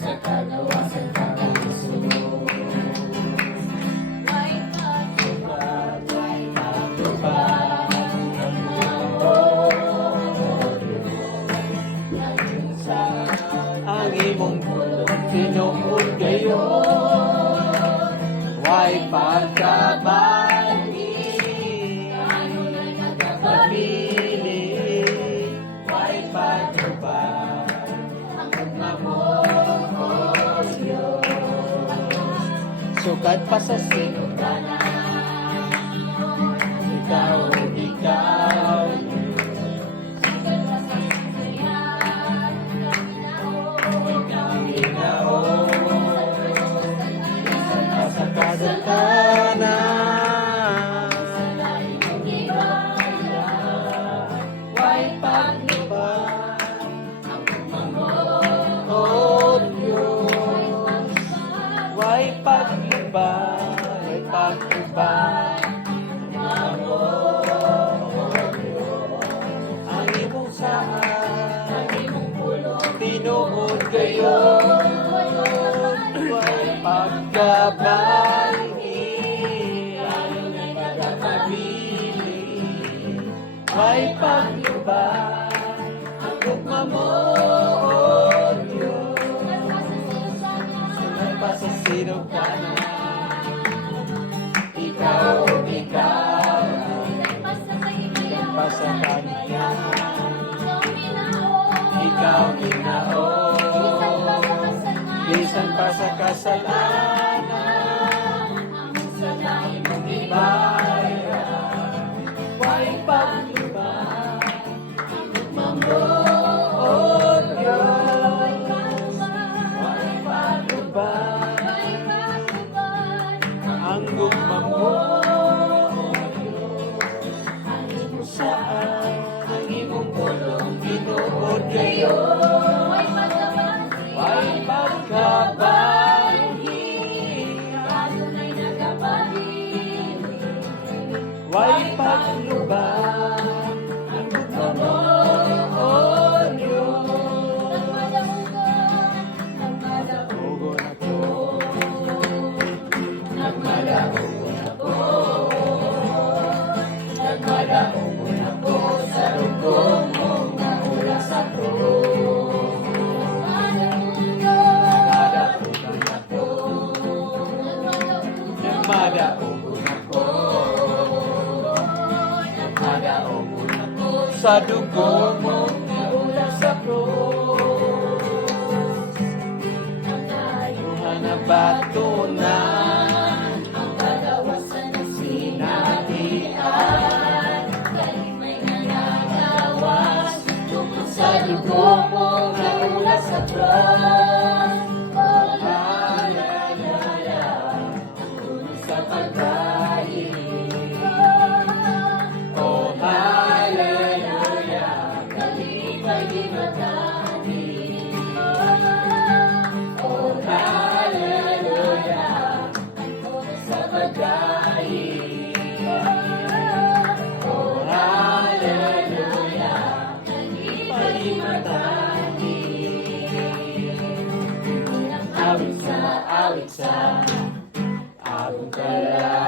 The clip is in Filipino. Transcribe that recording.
sa kalawasan pagkakasunod. May patupad, ang amor, ang imong tinuod gayon, way pagkabali, pagkabili, way pagkabali, ang amor, sukat pa sa sinugdanan, ikaw, ikaw, sa kadagdanan, way paglubad, oh Diyos, way paglubad, way paglubad, ang imong saan, tinuod gayon, way pagkabali, pagkabili, way paglubad, ang gugma mo, oh Diyos, sunay pa sa sinugdanan, ikaw, ikaw, pa sa kaniyan, ikaw ginaon, bisan pa sa kasalanan, sa lahi mong ibayan, way paglubad, ang gugma mo, oh Diyos, way paglubad, ang gugma mo, oh Diyos, ang imong saan, ang imong pulong tinuod gayon, way pagkabali, way paglubad, ang gugma mo, oh Diyos, nagmadaogon ako, nagmadaogon ako, nagmadaogon ako sa rugong mong naula sa krus. Nagmadaogon ako, nagmadaogon ako sa dugo mong naula sa krus. Ang ayuhan na batunan, ang kalawasan ng sinatian, kalimay na nagawas tungkol sa dugo mong naula sa krus. Sa pagkain, oh hallelujah, kalipay di matani, oh hallelujah, sa pagkain, oh hallelujah, kalipay di matani, awit sa, awit sa, abong kala.